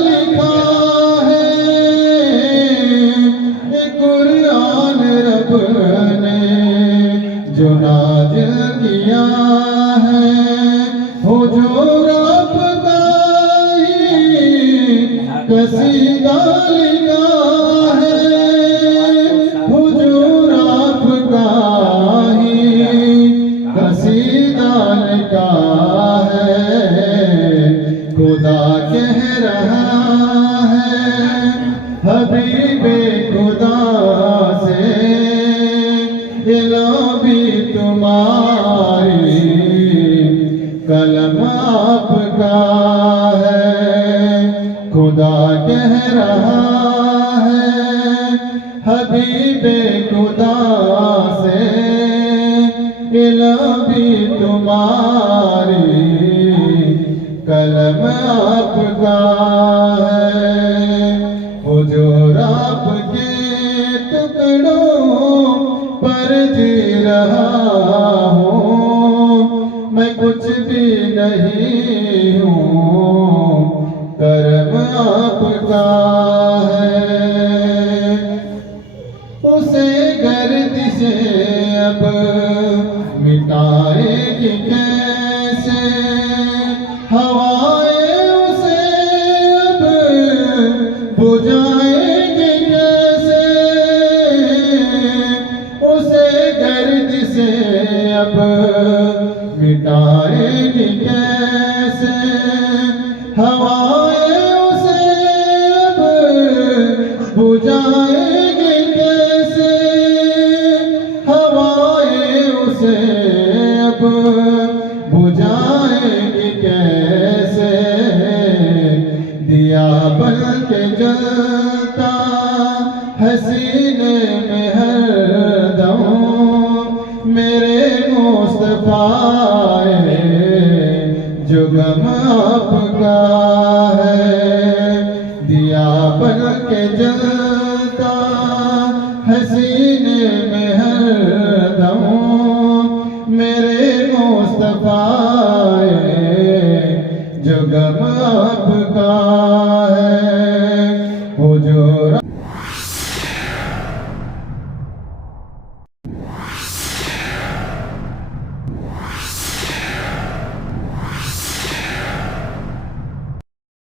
लिखा है ये कुरान रब ने जो नाज़िल किया है, हो जो रब का ही कसीदा लिखा है, हुजूर आपका ही कसीदा लिखा है। खुदा कह रहा है हबीबे खुदा से, ये नबी तुम्हारी कलम आपका है। खुदा कह रहा है हबीबे खुदा से, ये नबी तुम्हारी कलम आपका है। हुजूर आपके टुकड़ों पर जी रहा हूँ, मैं कुछ भी नहीं हूँ, करम आपका है। उसे गर्दिशे अब मिटाएगी कैसे, हवाएं उसे अब बुझाएगी कैसे, उसे गर्दिशे अब मिटाएगी कैसे, हवाएं उसे अब बुझाएगी कैसे, हवाएं उसे अब बुझाएगी कैसे। दिया बन के जलता हसीने में हरदम, मेरे मुस्तफाए जो गम आपका है। दिया बन के जलता